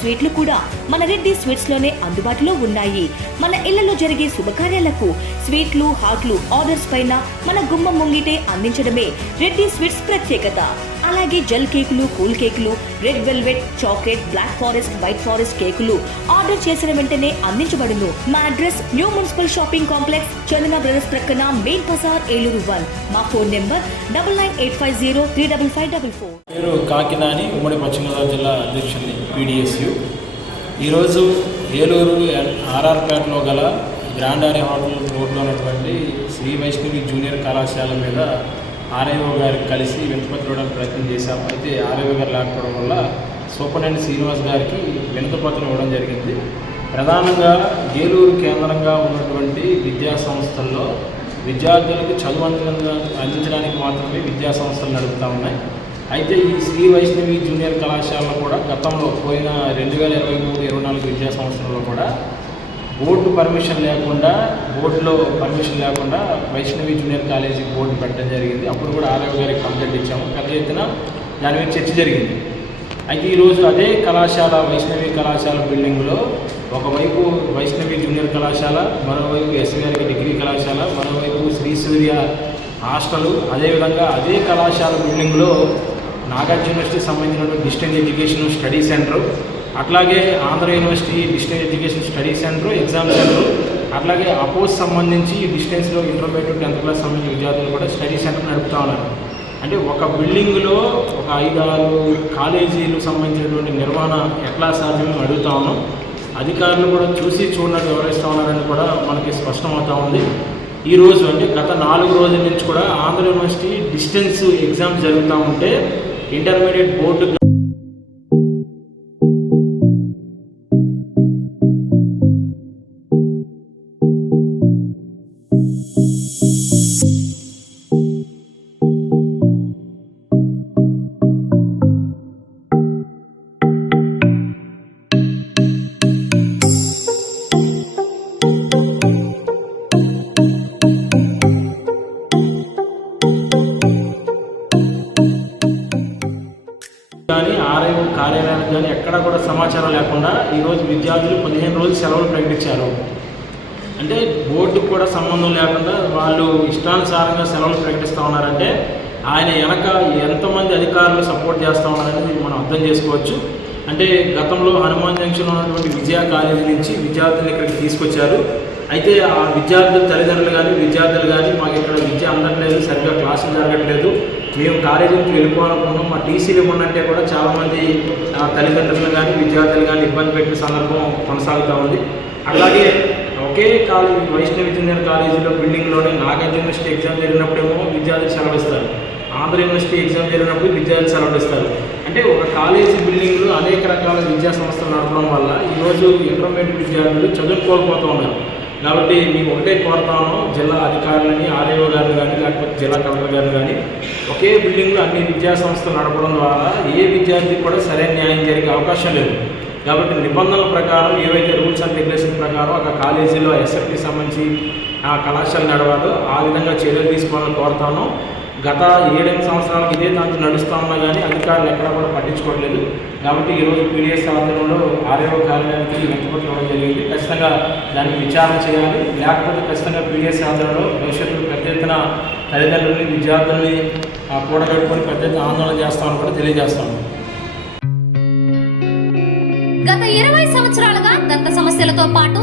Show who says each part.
Speaker 1: స్వీట్లు కూడా మన రెడ్డి స్వీట్స్లోనే అందుబాటులో ఉన్నాయి. మన ఇళ్ళలో జరిగే శుభకార్యాలకు స్వీట్లు హాట్లు ఆర్డర్స్ పైన మన గుమ్మం ముంగిటే అందించడమే రెడ్డి స్వీట్స్ ప్రత్యేకత. అలాగే జెల్ కేకులు కూల్ కేకులు red velvet chocolate black forest white forest కేకులు ఆర్డర్ చేసిన వెంటనే అందించబడును. మా address new municipal shopping complex Chandana brothers ప్రక్కన మెయిన్ బజార్ ఏలూరు వన్. మా phone number double nine eight five zero three double five double four.
Speaker 2: పేరు కాకినాని ఉమ్మడి పశ్చిమ గోదావరి జిల్లా అధ్యక్షుడిని పీడిఎస్యు. ఈరోజు ఏలూరు ఆర్ఆర్పేటలో గల గ్రాండ్ ఆర్య హోటల్ రోడ్లో ఉన్నటువంటి శ్రీ వైష్ణవి జూనియర్ కళాశాల మీద ఆర్ఐఓ గారికి కలిసి వినతిపత్రం ఇవ్వడానికి ప్రయత్నం చేశాము అయితే ఆర్ఐఓ గారు లేకపోవడం వల్ల సూపరింటెండెంట్ శ్రీనివాస్ గారికి వెనుకపత్రం ఇవ్వడం జరిగింది. ప్రధానంగా ఏలూరు కేంద్రంగా ఉన్నటువంటి విద్యా సంస్థల్లో విద్యార్థులకు చదువు అందించడానికి మాత్రమే విద్యా సంస్థలు నడుపుతూ ఉన్నాయి. అయితే ఈ శ్రీ వైష్ణవి జూనియర్ కళాశాలలో కూడా గతంలో పోయిన రెండు వేల ఇరవై మూడు ఇరవై నాలుగు విద్యా సంవత్సరంలో కూడా బోర్డు పర్మిషన్ లేకుండా బోర్డులో పర్మిషన్ లేకుండా వైష్ణవి జూనియర్ కాలేజీ బోర్డు పెట్టడం జరిగింది. అప్పుడు కూడా ఆరోగ్య గారికి కంప్లైంట్ ఇచ్చాము. కథ ఎత్తున దాని మీద చర్చ జరిగింది. అయితే ఈరోజు అదే కళాశాల వైష్ణవి కళాశాల బిల్డింగ్లో ఒకవైపు వైష్ణవి జూనియర్ కళాశాల మరోవైపు ఎస్వీఆర్కి డిగ్రీ కళాశాల మరోవైపు శ్రీ సూర్య హాస్టల్ అదేవిధంగా అదే కళాశాల బిల్డింగ్లో నాగార్జున యూనివర్సిటీకి సంబంధించినటువంటి డిస్టెన్స్ ఎడ్యుకేషన్ స్టడీ సెంటర్ అట్లాగే Andhra university distance education study centre exam centre అట్లాగే అపోజ్ సంబంధించి డిస్టెన్స్లో ఇంటర్మీడియట్ టెన్త్ క్లాస్ సంబంధించిన విద్యార్థులు కూడా స్టడీ సెంటర్ నడుపుతా ఉన్నారు. అంటే ఒక బిల్డింగ్లో ఒక ఐదు ఆరు కాలేజీలు సంబంధించినటువంటి నిర్వహణ ఎట్లా సాధ్యమో అడుగుతా ఉన్నాం. అధికారులు కూడా చూసి చూడడానికి వివరిస్తూ ఉన్నారని కూడా మనకి స్పష్టమవుతా ఉంది. ఈ రోజు అంటే గత నాలుగు రోజుల నుంచి కూడా ఆంధ్ర యూనివర్సిటీ డిస్టెన్స్ ఎగ్జామ్స్ జరుగుతూ ఉంటే ఇంటర్మీడియట్ బోర్డు ఎక్కడా కూడా సమాచారం లేకుండా ఈరోజు విద్యార్థులు పదిహేను రోజులు సెలవులు ప్రకటించారు. అంటే బోర్డుకు కూడా సంబంధం లేకుండా వాళ్ళు ఇష్టానుసారంగా సెలవులు ప్రకటిస్తూ ఉన్నారంటే ఆయన వెనక ఎంతమంది అధికారులు సపోర్ట్ చేస్తూ ఉన్నారనేది మనం అర్థం చేసుకోవచ్చు. అంటే గతంలో హనుమాన్ జంక్షన్లో ఉన్నటువంటి విజయ కాలేజీ నుంచి విద్యార్థులు ఇక్కడికి తీసుకొచ్చారు. అయితే ఆ విద్యార్థుల తల్లిదండ్రులు కానీ విద్యార్థులు కానీ మాకు ఇక్కడ విద్య అందట్లేదు సరిగ్గా క్లాసులు జరగట్లేదు. మేము కాలేజీ నుంచి వెళ్ళిపోవాలనుకున్నాం. మా టీసీలు ఇవ్వనంటే కూడా చాలామంది తల్లిదండ్రులు కానీ విద్యార్థులు కానీ ఇబ్బంది పెట్టిన సందర్భం కొనసాగుతూ ఉంది. అలాగే ఒకే కాలేజీ వైష్ణవి ఇంజనీర్ కాలేజీలో బిల్డింగ్లోనే నాగార్జున యూనివర్సిటీ ఎగ్జామ్ జరిగినప్పుడేమో విద్యార్థులు సెలవిస్తారు. ఆంధ్ర యూనివర్సిటీ ఎగ్జామ్ జరిగినప్పుడు విద్యార్థులు సెలవిస్తారు. అంటే ఒక కాలేజీ బిల్డింగ్లో అనేక రకాల విద్యా సంస్థలు నడపడం వల్ల ఈరోజు ఇంటర్మీడియట్ విద్యార్థులు చదువుకోల్పోతూ ఉన్నారు. కాబట్టి మేము ఒకటే కోరుతాను జిల్లా అధికారులని ఆర్ఐఓ గారిని కానీ లేకపోతే జిల్లా కలెక్టర్ గారిని కానీ ఒకే బిల్డింగ్లో అన్ని విద్యా సంస్థలు నడపడం ద్వారా ఏ విద్యార్థికి కూడా సరైన న్యాయం జరిగే అవకాశం లేదు. కాబట్టి నిబంధనల ప్రకారం ఏవైతే రూల్స్ అండ్ రెగ్యులేషన్ ప్రకారం ఒక కాలేజీలో ఎస్ఎఫ్కి సంబంధించి ఆ కళాశాల నడవాలో ఆ విధంగా చర్యలు తీసుకోవాలని కోరుతాను. గత ఏడెనిమిది సంవత్సరాలకు ఇదే దానికి నడుస్తూ ఉన్నా కానీ అధికారులు ఎక్కడా కూడా పట్టించుకోవట్లేదు. కాబట్టి ఈరోజు పీడిఎస్ ఆధ్వర్యంలో ఆర్ఏఓ కార్యాలయానికి వెంటపత్రం ఇవ్వడం జరిగింది. ఖచ్చితంగా దానికి విచారణ చేయాలి. లేకపోతే ఖచ్చితంగా పీడిఎస్ ఆధ్వర్యంలో భవిష్యత్తులో పెద్ద ఎత్తున తల్లిదండ్రులని విద్యార్థుల్ని ఆ, కూడగట్టుకొని పెద్ద ఎత్తున ఆందోళన చేస్తామని కూడా తెలియజేస్తాము.
Speaker 3: గత ఇరవై సంవత్సరాలుగా దంత సమస్యలతో పాటు